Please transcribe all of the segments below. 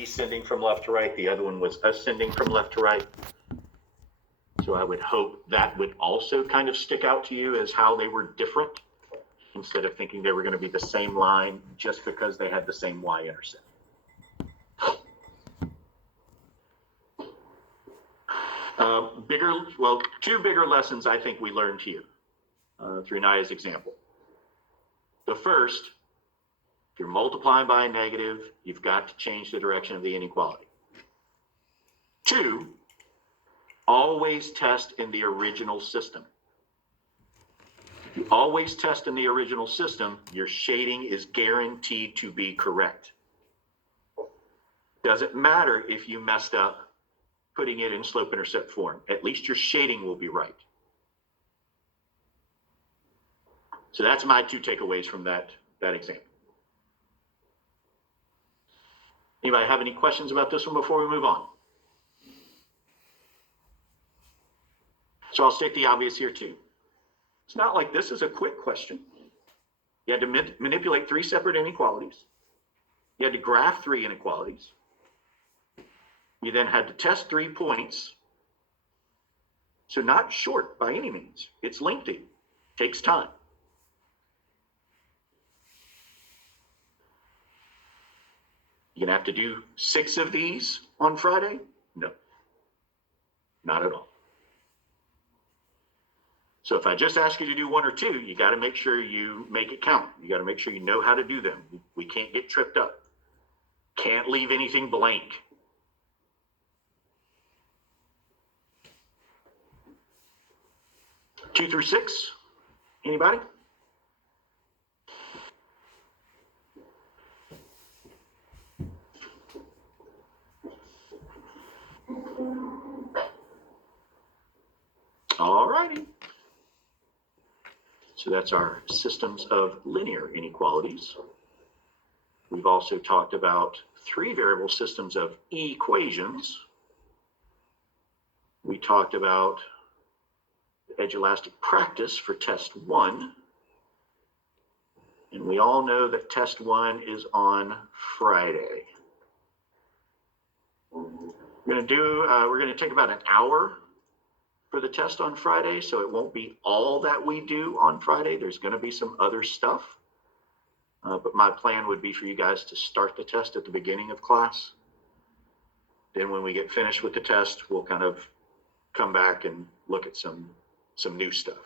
descending from left to right. The other one was ascending from left to right. So I would hope that would also kind of stick out to you as how they were different, instead of thinking they were going to be the same line just because they had the same y-intercept. Two bigger lessons I think we learned here through Naya's example. The first, if you're multiplying by a negative, you've got to change the direction of the inequality. Two, always test in the original system. If you always test in the original system, your shading is guaranteed to be correct. Doesn't matter if you messed up putting it in slope-intercept form. At least your shading will be right. So that's my two takeaways from that example. Anybody have any questions about this one before we move on? So I'll state the obvious here too. It's not like this is a quick question. You had to manipulate 3 separate inequalities. You had to graph 3 inequalities. You then had to test 3 points. So not short by any means. It's lengthy. Takes time. You're gonna have to do 6 of these on Friday? No, not at all. So if I just ask you to do 1 or 2, you got to make sure you make it count. You got to make sure you know how to do them. We can't get tripped up. Can't leave anything blank. Two through 6, anybody? All righty. So that's our systems of linear inequalities. We've also talked about 3 variable systems of equations. We talked about edge elastic practice for test 1. And we all know that test 1 is on Friday. We're going to take about an hour for the test on Friday, so it won't be all that we do on Friday. There's going to be some other stuff. But my plan would be for you guys to start the test at the beginning of class. Then when we get finished with the test, we'll kind of come back and look at some new stuff.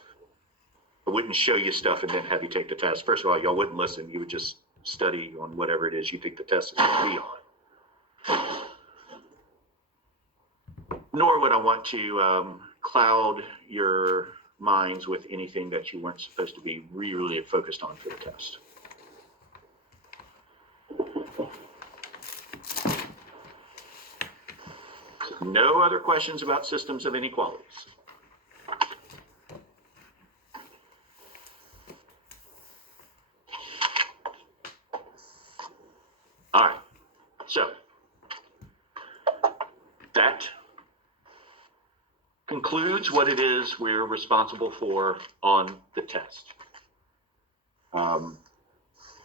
I wouldn't show you stuff and then have you take the test. First of all, y'all wouldn't listen. You would just study on whatever it is you think the test is going to be on. Nor would I want to cloud your minds with anything that you weren't supposed to be really focused on for the test. No other questions about systems of inequalities? All right, so that concludes what it is we're responsible for on the test.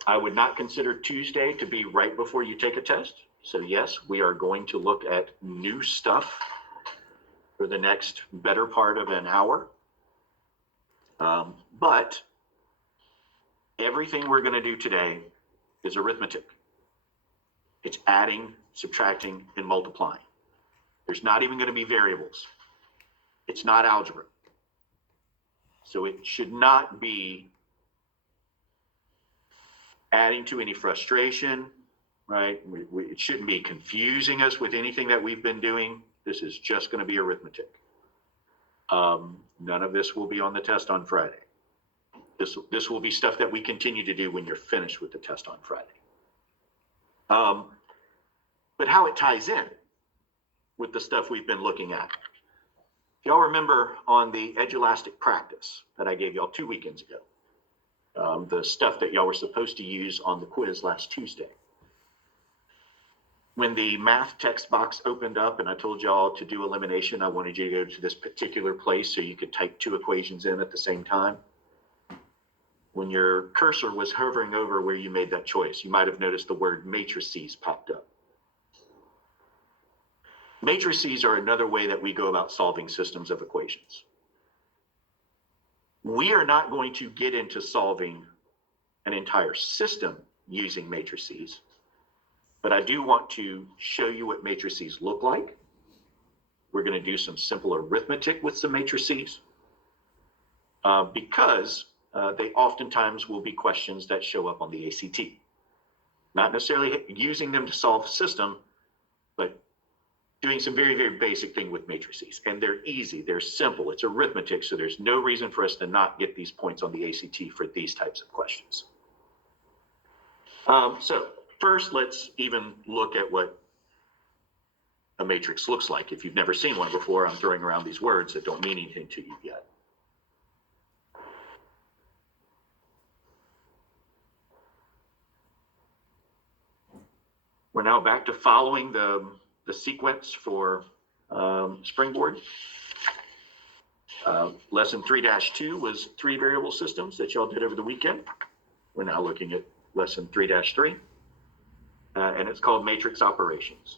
I would not consider Tuesday to be right before you take a test. So yes, we are going to look at new stuff for the next better part of an hour. But everything we're going to do today is arithmetic. It's adding, subtracting, and multiplying. There's not even going to be variables. It's not algebra. So it should not be adding to any frustration, right? It shouldn't be confusing us with anything that we've been doing. This is just going to be arithmetic. None of this will be on the test on Friday. This will be stuff that we continue to do when you're finished with the test on Friday. But how it ties in with the stuff we've been looking at. If y'all remember on the edge elastic practice that I gave y'all 2 weekends ago, the stuff that y'all were supposed to use on the quiz last Tuesday. When the math text box opened up and I told y'all to do elimination, I wanted you to go to this particular place so you could type 2 equations in at the same time. When your cursor was hovering over where you made that choice, you might have noticed the word matrices popped up. Matrices are another way that we go about solving systems of equations. We are not going to get into solving an entire system using matrices, but I do want to show you what matrices look like. We're going to do some simple arithmetic with some matrices because they oftentimes will be questions that show up on the ACT. Not necessarily using them to solve a system, but doing some very, very basic thing with matrices. And they're easy, they're simple, it's arithmetic, so there's no reason for us to not get these points on the ACT for these types of questions. So first, let's even look at what a matrix looks like. If you've never seen one before, I'm throwing around these words that don't mean anything to you yet. We're now back to following the sequence for Springboard. Lesson 3-2 was 3 variable systems that y'all did over the weekend. We're now looking at lesson 3-3, and it's called matrix operations.